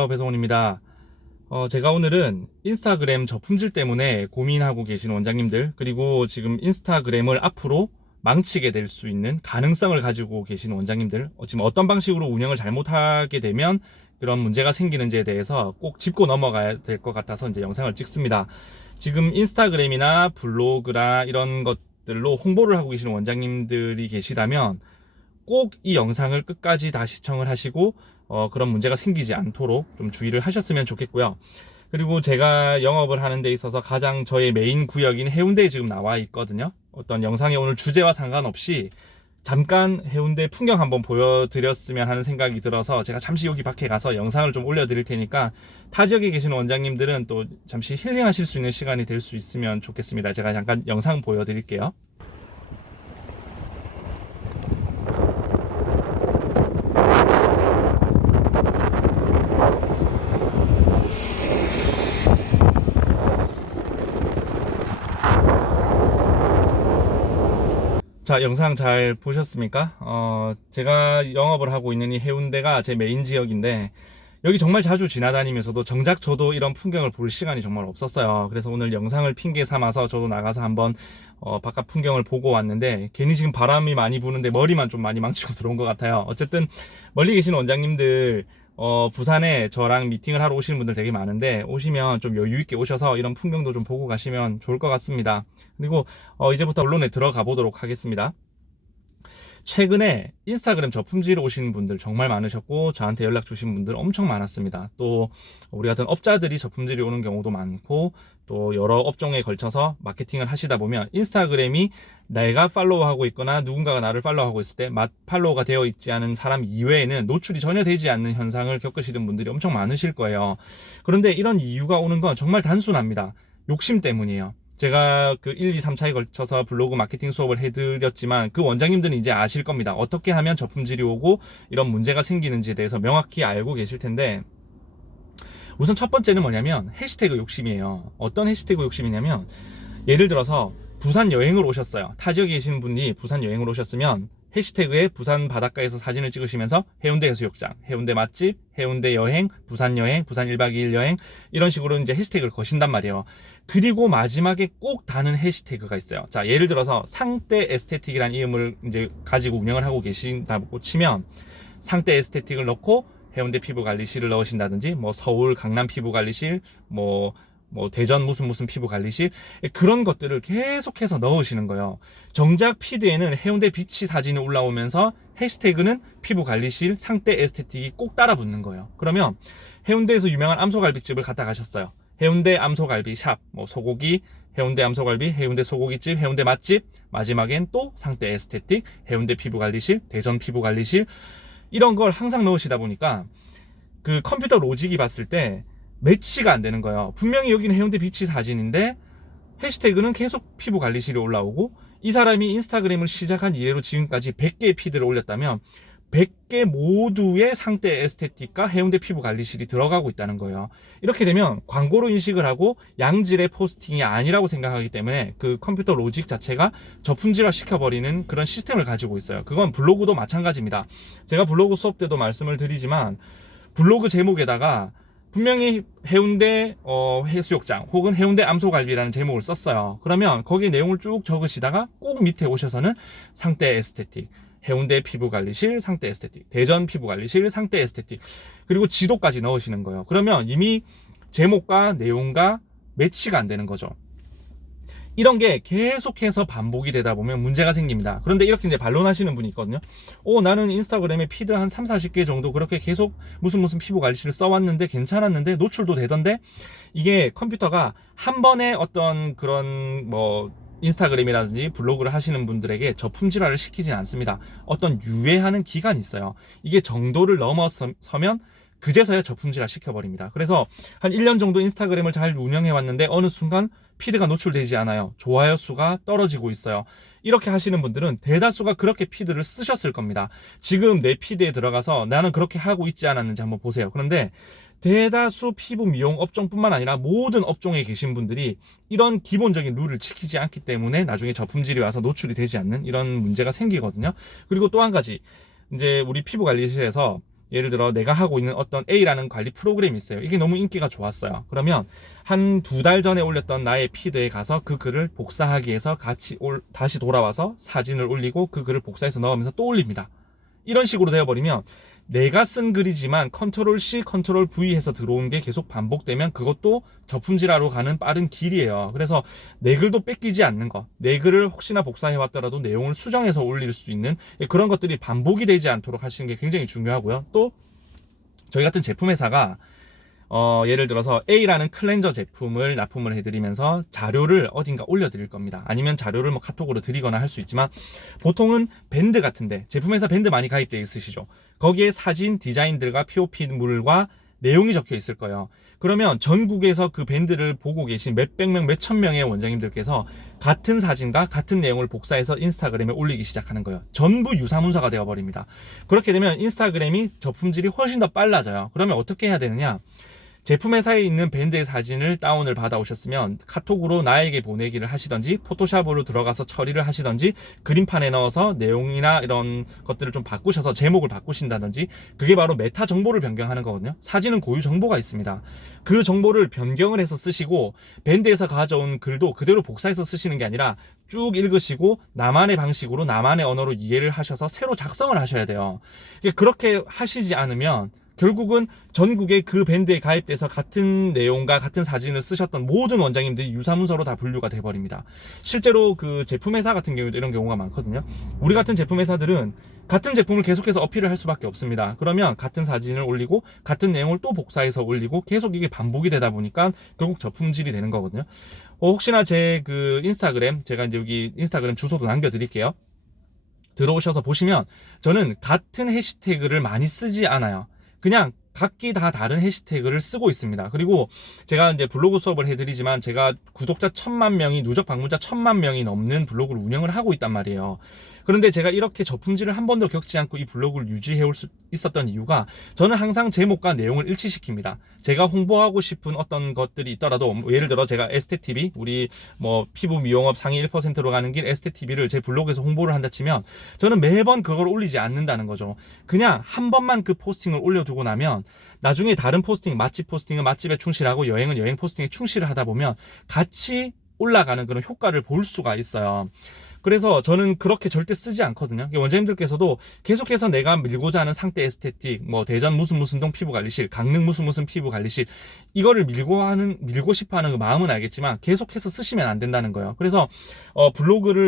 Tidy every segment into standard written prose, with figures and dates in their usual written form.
안녕하세요, 배성훈입니다. 제가 오늘은 인스타그램 저품질 때문에 고민하고 계신 원장님들, 그리고 지금 인스타그램을 앞으로 망치게 될 수 있는 가능성을 가지고 계신 원장님들, 지금 어떤 방식으로 운영을 잘못하게 되면 그런 문제가 생기는지에 대해서 꼭 짚고 넘어가야 될 것 같아서 이제 영상을 찍습니다. 지금 인스타그램이나 블로그나 이런 것들로 홍보를 하고 계시는 원장님들이 계시다면 꼭 이 영상을 끝까지 다 시청을 하시고 그런 문제가 생기지 않도록 좀 주의를 하셨으면 좋겠고요. 그리고 제가 영업을 하는 데 있어서 가장 저의 메인 구역인 해운대에 지금 나와 있거든요. 어떤 영상의 오늘 주제와 상관없이 잠깐 해운대 풍경 한번 보여드렸으면 하는 생각이 들어서 제가 잠시 여기 밖에 가서 영상을 좀 올려드릴 테니까 타 지역에 계신 원장님들은 또 잠시 힐링하실 수 있는 시간이 될 수 있으면 좋겠습니다. 제가 잠깐 영상 보여드릴게요. 자, 영상 잘 보셨습니까? 제가 영업을 하고 있는 이 해운대가 제 메인 지역인데 여기 정말 자주 지나다니면서도 정작 저도 이런 풍경을 볼 시간이 정말 없었어요. 그래서 오늘 영상을 핑계 삼아서 저도 나가서 한번 바깥 풍경을 보고 왔는데 괜히 지금 바람이 많이 부는데 머리만 좀 많이 망치고 들어온 것 같아요. 어쨌든 멀리 계신 원장님들 부산에 저랑 미팅을 하러 오시는 분들 되게 많은데 오시면 좀 여유 있게 오셔서 이런 풍경도 좀 보고 가시면 좋을 것 같습니다. 그리고 이제부터 본론에 들어가 보도록 하겠습니다. 최근에 인스타그램 저품지로 오신 분들 정말 많으셨고 저한테 연락 주신 분들 엄청 많았습니다. 또 우리 같은 업자들이 저품질이 오는 경우도 많고 또 여러 업종에 걸쳐서 마케팅을 하시다 보면 인스타그램이 내가 팔로우하고 있거나 누군가가 나를 팔로우하고 있을 때 팔로우가 되어 있지 않은 사람 이외에는 노출이 전혀 되지 않는 현상을 겪으시는 분들이 엄청 많으실 거예요. 그런데 이런 이유가 오는 건 정말 단순합니다. 욕심 때문이에요. 제가 그 1, 2, 3차에 걸쳐서 블로그 마케팅 수업을 해드렸지만 그 원장님들은 이제 아실 겁니다. 어떻게 하면 저품질이 오고 이런 문제가 생기는지에 대해서 명확히 알고 계실 텐데 우선 첫 번째는 뭐냐면 해시태그 욕심이에요. 어떤 해시태그 욕심이냐면 예를 들어서 부산 여행을 오셨어요. 타 지역에 계신 분이 부산 여행을 오셨으면 해시태그에 부산 바닷가에서 사진을 찍으시면서 해운대 해수욕장, 해운대 맛집, 해운대 여행, 부산 1박 2일 여행 이런 식으로 이제 해시태그를 거신단 말이에요. 그리고 마지막에 꼭 다는 해시태그가 있어요. 자, 예를 들어서 상대 에스테틱이라는 이름을 이제 가지고 운영을 하고 계신다고 치면 상대 에스테틱을 넣고 해운대 피부관리실을 넣으신다든지 뭐 서울 강남 피부관리실 뭐 대전 무슨 피부관리실 그런 것들을 계속해서 넣으시는 거예요. 정작 피드에는 해운대 비치 사진이 올라오면서 해시태그는 피부관리실 상대 에스테틱이 꼭 따라 붙는 거예요. 그러면 해운대에서 유명한 암소갈비집을 갔다 가셨어요. 해운대 암소갈비 샵, 소고기, 해운대 암소갈비, 해운대 소고기집, 해운대 맛집, 마지막엔 또 상대 에스테틱, 해운대 피부관리실, 대전 피부관리실 이런 걸 항상 넣으시다 보니까 그 컴퓨터 로직이 봤을 때 매치가 안 되는 거예요. 분명히 여기는 해운대 비치 사진인데 해시태그는 계속 피부관리실이 올라오고 이 사람이 인스타그램을 시작한 이래로 지금까지 100개의 피드를 올렸다면 100개 모두의 상대 에스테틱과 해운대 피부관리실이 들어가고 있다는 거예요. 이렇게 되면 광고로 인식을 하고 양질의 포스팅이 아니라고 생각하기 때문에 그 컴퓨터 로직 자체가 저품질화 시켜버리는 그런 시스템을 가지고 있어요. 그건 블로그도 마찬가지입니다. 제가 블로그 수업 때도 말씀을 드리지만 블로그 제목에다가 분명히 해운대 해수욕장 혹은 해운대 암소갈비라는 제목을 썼어요. 그러면 거기에 내용을 쭉 적으시다가 꼭 밑에 오셔서는 상대 에스테틱, 해운대 피부관리실 상대 에스테틱, 대전 피부관리실 상대 에스테틱 그리고 지도까지 넣으시는 거예요. 그러면 이미 제목과 내용과 매치가 안 되는 거죠. 이런 게 계속해서 반복이 되다 보면 문제가 생깁니다. 그런데 이렇게 이제 반론하시는 분이 있거든요. 나는 인스타그램에 피드 한 3, 40개 정도 그렇게 계속 무슨 피부 관리실을 써왔는데 괜찮았는데 노출도 되던데 이게 컴퓨터가 한 번에 어떤 그런 인스타그램이라든지 블로그를 하시는 분들에게 저품질화를 시키진 않습니다. 어떤 유예하는 기간이 있어요. 이게 정도를 넘어서면 그제서야 저품질화 시켜버립니다. 그래서 한 1년 정도 인스타그램을 잘 운영해 왔는데 어느 순간 피드가 노출되지 않아요. 좋아요 수가 떨어지고 있어요. 이렇게 하시는 분들은 대다수가 그렇게 피드를 쓰셨을 겁니다. 지금 내 피드에 들어가서 나는 그렇게 하고 있지 않았는지 한번 보세요. 그런데 대다수 피부 미용 업종뿐만 아니라 모든 업종에 계신 분들이 이런 기본적인 룰을 지키지 않기 때문에 나중에 저품질이 와서 노출이 되지 않는 이런 문제가 생기거든요. 그리고 또 한 가지, 이제 우리 피부관리실에서 예를 들어 내가 하고 있는 어떤 A라는 관리 프로그램이 있어요. 이게 너무 인기가 좋았어요. 그러면 한 2달 전에 올렸던 나의 피드에 가서 그 글을 복사하기 위해서 다시 돌아와서 사진을 올리고 그 글을 복사해서 넣으면서 또 올립니다. 이런 식으로 되어버리면 내가 쓴 글이지만 컨트롤 C, 컨트롤 V 해서 들어온 게 계속 반복되면 그것도 저품질하러 가는 빠른 길이에요. 그래서 내 글도 뺏기지 않는 것, 내 글을 혹시나 복사해 왔더라도 내용을 수정해서 올릴 수 있는 그런 것들이 반복이 되지 않도록 하시는 게 굉장히 중요하고요. 또 저희 같은 제품 회사가 예를 들어서 A라는 클렌저 제품을 납품을 해드리면서 자료를 어딘가 올려드릴 겁니다. 아니면 자료를 뭐 카톡으로 드리거나 할 수 있지만 보통은 밴드 같은데 제품회사 밴드 많이 가입되어 있으시죠. 거기에 사진, 디자인들과 POP물과 내용이 적혀 있을 거예요. 그러면 전국에서 그 밴드를 보고 계신 몇백 명, 몇천 명의 원장님들께서 같은 사진과 같은 내용을 복사해서 인스타그램에 올리기 시작하는 거예요. 전부 유사문서가 되어버립니다. 그렇게 되면 인스타그램이 저품질이 훨씬 더 빨라져요. 그러면 어떻게 해야 되느냐? 제품 회사에 있는 밴드의 사진을 다운을 받아 오셨으면 카톡으로 나에게 보내기를 하시던지 포토샵으로 들어가서 처리를 하시던지 그림판에 넣어서 내용이나 이런 것들을 좀 바꾸셔서 제목을 바꾸신다든지 그게 바로 메타 정보를 변경하는 거거든요. 사진은 고유 정보가 있습니다. 그 정보를 변경을 해서 쓰시고 밴드에서 가져온 글도 그대로 복사해서 쓰시는 게 아니라 쭉 읽으시고 나만의 방식으로 나만의 언어로 이해를 하셔서 새로 작성을 하셔야 돼요. 그렇게 하시지 않으면 결국은 전국에 그 밴드에 가입돼서 같은 내용과 같은 사진을 쓰셨던 모든 원장님들이 유사문서로 다 분류가 돼버립니다. 실제로 그 제품회사 같은 경우도 이런 경우가 많거든요. 우리 같은 제품회사들은 같은 제품을 계속해서 어필을 할 수밖에 없습니다. 그러면 같은 사진을 올리고 같은 내용을 또 복사해서 올리고 계속 이게 반복이 되다 보니까 결국 저품질이 되는 거거든요. 혹시나 제 그 인스타그램, 제가 이제 여기 인스타그램 주소도 남겨드릴게요. 들어오셔서 보시면 저는 같은 해시태그를 많이 쓰지 않아요. 그냥 각기 다 다른 해시태그를 쓰고 있습니다. 그리고 제가 이제 블로그 수업을 해드리지만 제가 구독자 1000만 명이 누적 방문자 1000만 명이 넘는 블로그를 운영을 하고 있단 말이에요. 그런데 제가 이렇게 저품질을 한 번도 겪지 않고 이 블로그를 유지해 올 수 있었던 이유가 저는 항상 제목과 내용을 일치시킵니다. 제가 홍보하고 싶은 어떤 것들이 있더라도 예를 들어 제가 에스테TV 우리 뭐 피부 미용업 상위 1%로 가는 길 에스테TV를 제 블로그에서 홍보를 한다 치면 저는 매번 그걸 올리지 않는다는 거죠. 그냥 한 번만 그 포스팅을 올려두고 나면 나중에 다른 포스팅, 맛집 포스팅은 맛집에 충실하고 여행은 여행 포스팅에 충실을 하다 보면 같이 올라가는 그런 효과를 볼 수가 있어요. 그래서 저는 그렇게 절대 쓰지 않거든요. 원장님들께서도 계속해서 내가 밀고자 하는 상태 에스테틱, 뭐 대전 무슨 동 피부관리실, 강릉 무슨 피부관리실 이거를 밀고 싶어하는 그 마음은 알겠지만 계속해서 쓰시면 안 된다는 거예요. 그래서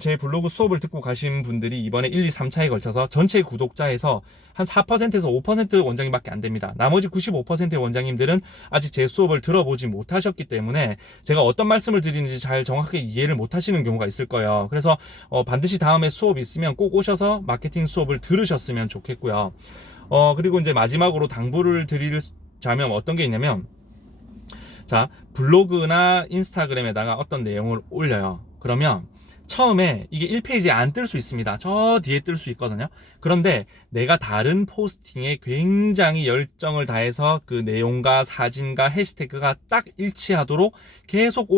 제 블로그 수업을 듣고 가신 분들이 이번에 1, 2, 3차에 걸쳐서 전체 구독자에서 한 4%에서 5% 원장님밖에 안 됩니다. 나머지 95%의 원장님들은 아직 제 수업을 들어보지 못하셨기 때문에 제가 어떤 말씀을 드리는지 잘 정확하게 이해를 못하시는 경우가 있을 거예요. 그래서 반드시 다음에 수업이 있으면 꼭 오셔서 마케팅 수업을 들으셨으면 좋겠고요. 그리고 이제 마지막으로 당부를 드리자면 어떤 게 있냐면 자, 블로그나 인스타그램에다가 어떤 내용을 올려요. 그러면 처음에 이게 1페이지에 안 뜰 수 있습니다. 저 뒤에 뜰 수 있거든요. 그런데 내가 다른 포스팅에 굉장히 열정을 다해서 그 내용과 사진과 해시태그가 딱 일치하도록 계속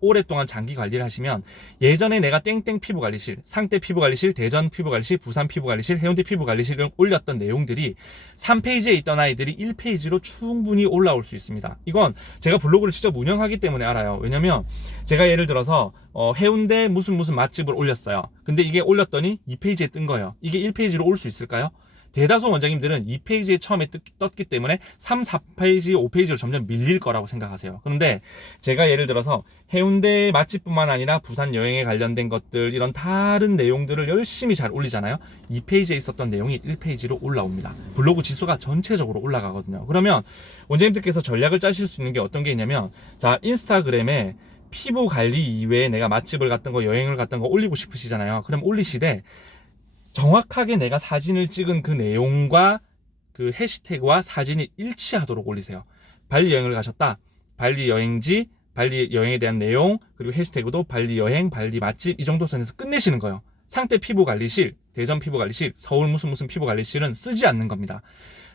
오랫동안 장기 관리를 하시면 예전에 내가 땡땡 피부관리실, 상태 피부관리실, 대전 피부관리실, 부산 피부관리실, 해운대 피부관리실을 올렸던 내용들이 3페이지에 있던 아이들이 1페이지로 충분히 올라올 수 있습니다. 이건 제가 블로그를 직접 운영하기 때문에 알아요. 왜냐면 제가 예를 들어서 해운대 무슨 맛집을 올렸어요. 근데 이게 올렸더니 2페이지에 뜬 거예요. 이게 1페이지로 올 수 있을까요? 대다수 원장님들은 2페이지에 처음에 떴기 때문에 3, 4페이지, 5페이지로 점점 밀릴 거라고 생각하세요. 그런데 제가 예를 들어서 해운대 맛집뿐만 아니라 부산 여행에 관련된 것들 이런 다른 내용들을 열심히 잘 올리잖아요. 2페이지에 있었던 내용이 1페이지로 올라옵니다. 블로그 지수가 전체적으로 올라가거든요. 그러면 원장님들께서 전략을 짜실 수 있는 게 어떤 게 있냐면 자, 인스타그램에 피부 관리 이외에 내가 맛집을 갔던 거 여행을 갔던 거 올리고 싶으시잖아요. 그럼 올리시되 정확하게 내가 사진을 찍은 그 내용과 그 해시태그와 사진이 일치하도록 올리세요. 발리 여행을 가셨다. 발리 여행지, 발리 여행에 대한 내용, 그리고 해시태그도 발리 여행, 발리 맛집 이 정도 선에서 끝내시는 거예요. 상태 피부관리실, 대전 피부관리실, 서울 무슨 피부관리실은 쓰지 않는 겁니다.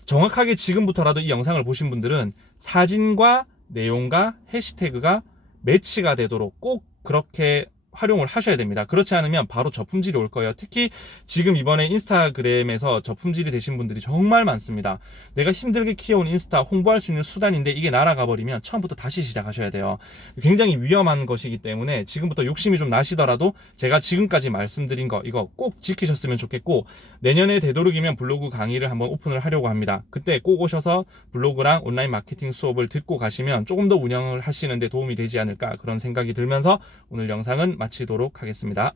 정확하게 지금부터라도 이 영상을 보신 분들은 사진과 내용과 해시태그가 매치가 되도록 꼭 그렇게 활용을 하셔야 됩니다. 그렇지 않으면 바로 저품질이 올 거예요. 특히 지금 이번에 인스타그램에서 저품질이 되신 분들이 정말 많습니다. 내가 힘들게 키워온 인스타 홍보할 수 있는 수단인데 이게 날아가 버리면 처음부터 다시 시작하셔야 돼요. 굉장히 위험한 것이기 때문에 지금부터 욕심이 좀 나시더라도 제가 지금까지 말씀드린 거 이거 꼭 지키셨으면 좋겠고, 내년에 되도록이면 블로그 강의를 한번 오픈을 하려고 합니다. 그때 꼭 오셔서 블로그랑 온라인 마케팅 수업을 듣고 가시면 조금 더 운영을 하시는데 도움이 되지 않을까, 그런 생각이 들면서 오늘 영상은 마치도록 하겠습니다.